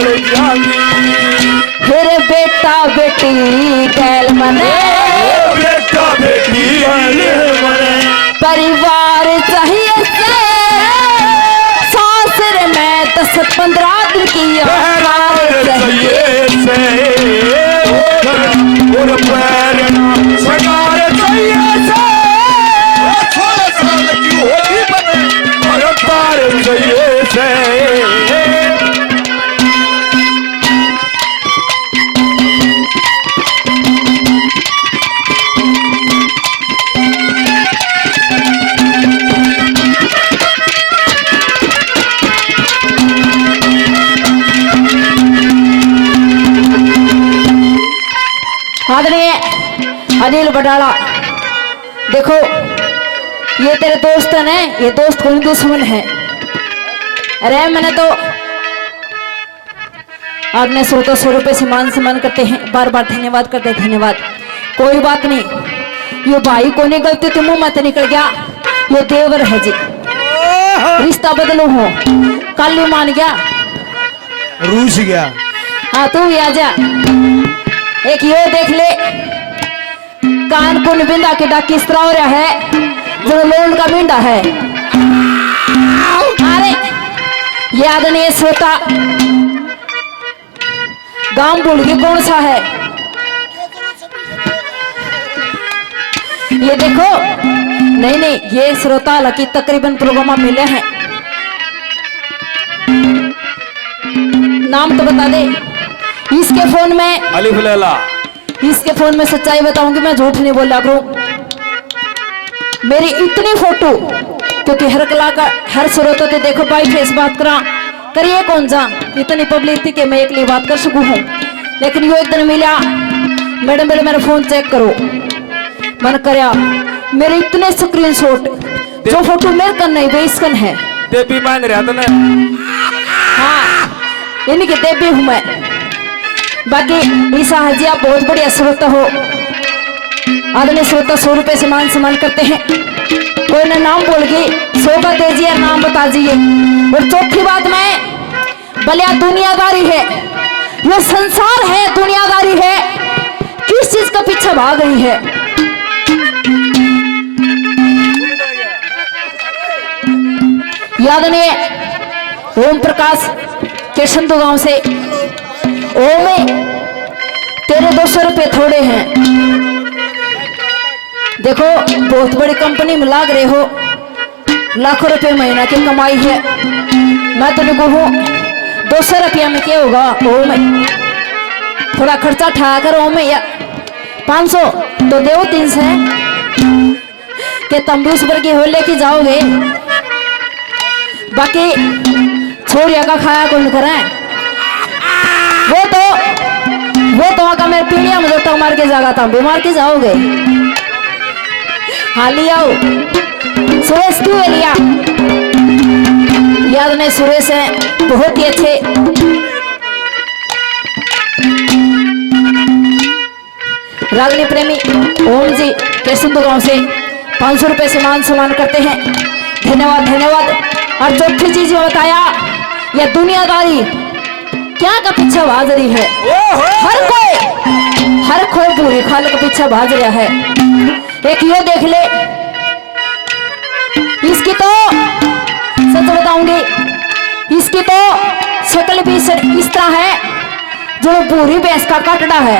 लड़ जागी। फिर बेटा बेटी गैल मने, बेटा बेटी गैल मने, परिवार चाहिए से सासर में 10-15 दिन की परिवार चाहिए से और प्रेरणा सरकार चाहिए से 16 साल की होगी बने और तार चाहिए से। आदरणीय अनिल बटाला, देखो ये तेरे दोस्त हैं, ये दोस्त कोई दुश्मन है। अरे मैंने तो आपने 100 रुपए से मान सम्मान करते हैं, बार बार धन्यवाद करते हैं, धन्यवाद। कोई बात नहीं, ये भाई को नहीं गलती तो मुंह मत निकल गया, ये देवर है जी, रिश्ता बदलो हो। कल ही मान गया, रूस गया। हाँ तू भी आ जा। एक यो देख ले, कान कुन बिंदा के डाक किस तरह हो रहा है, जो लोन का बिंदा है। अरे ये आदरणीय श्रोता गांव भूल के कौन सा है, ये देखो। नहीं नहीं, ये श्रोता लकी तकरीबन प्रोग्राम मिले हैं, नाम तो बता दे। इसके फोन में अलिफ लैला, इसके फोन में सच्चाई बताऊंगी, मैं झूठ नहीं बोला करूं। मेरी इतनी फोटो, क्योंकि हर कलाकार हर स्रोतों से देखो बाई फेस बात करा करिए कौन जा, इतनी पब्लिक थी कि मैं एक लिए बात कर सकूं हूं। लेकिन यो एक दिन मिला, मैडम बोले मेरा फोन चेक करो, मन करया मेरे इतने स्क्रीन शॉट, जो फोटो मेरे कन नहीं वे इसकन है। देवी मान रहा था ना, हाँ इन्हीं के देवी हूं मैं। बाकी ईसा हाजी आप बहुत बढ़िया श्रोता हो, आदरणीय श्रोता 100 रुपए से मान सम्मान करते हैं। कोई ना नाम बोल गई 100 का दीजिए, नाम बता दीजिए। और चौथी बात में भलिया दुनियादारी है, ये संसार है, दुनियादारी है, किस चीज का पीछे भाग रही है। आदरणीय ओम प्रकाश केशंदू गांव से, ओम तेरे 200 रुपए थोड़े हैं, देखो बहुत बड़ी कंपनी में लाग रहे हो, लाखों रुपए महीना की कमाई है। मैं तो कहूँ 200 रुपया में क्या होगा, ओम थोड़ा खर्चा ठा कर, ओम या 500 तो दो 300 के तंबूस पर की हो लेके जाओगे। बाकी छोरिया का खाया कौन करें, वो तो आका मेरे पीढ़िया में जोटा मार के जागा था, बीमार के जाओगे। हाँ लिया सुरेश तू लिया, याद नहीं सुरेश है बहुत ही अच्छे। रागनी प्रेमी ओम जी केशंदू गांव से 500 रुपए से मान सम्मान करते हैं, धन्यवाद धन्यवाद। और चौथी चीज में बताया, यह दुनियादारी क्या का पीछे भाज रही है, हर कोई पूरी खाल का पीछे भाज रहा है। एक ये देख ले, इसकी तो सच बताऊंगी, इसकी तो शक्ल भी इस तरह है जो पूरी भैंस का काटड़ा है।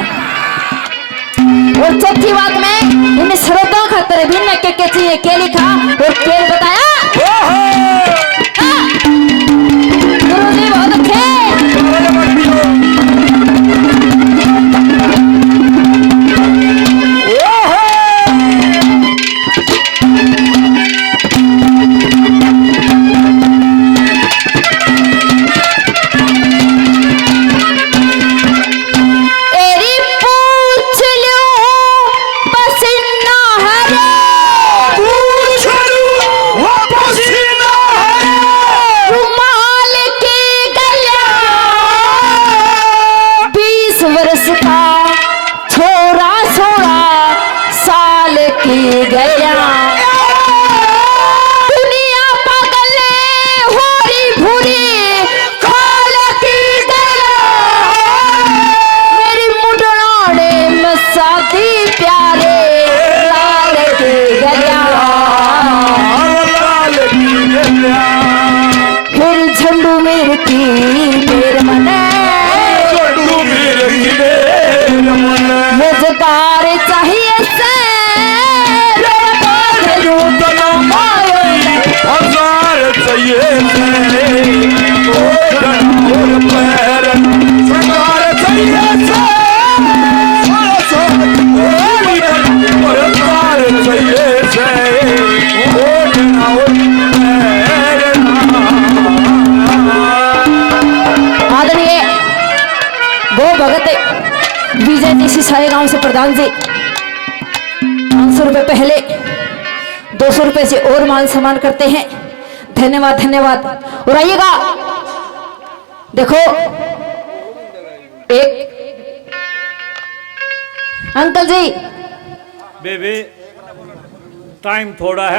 और चौथी बात में इन श्रोताओं खातर भी न के चाहिए, क्या लिखा और क्या बताया। गुरुजी बहुत अच्छे। मेर मन छोटू मीर की मेर मन मुझे कार चाहिए से तना मारो हजार चाहिए और पैर सरकार चाहिए और तार चाहिए आदरणीय गो भगत विजय टीसी सारेगांव से प्रधान जी 500 रुपए पहले 200 रुपए से और मान सम्मान करते हैं। धन्यवाद धन्यवाद। और आइएगा देखो एक अंकल जी बेबी टाइम थोड़ा है।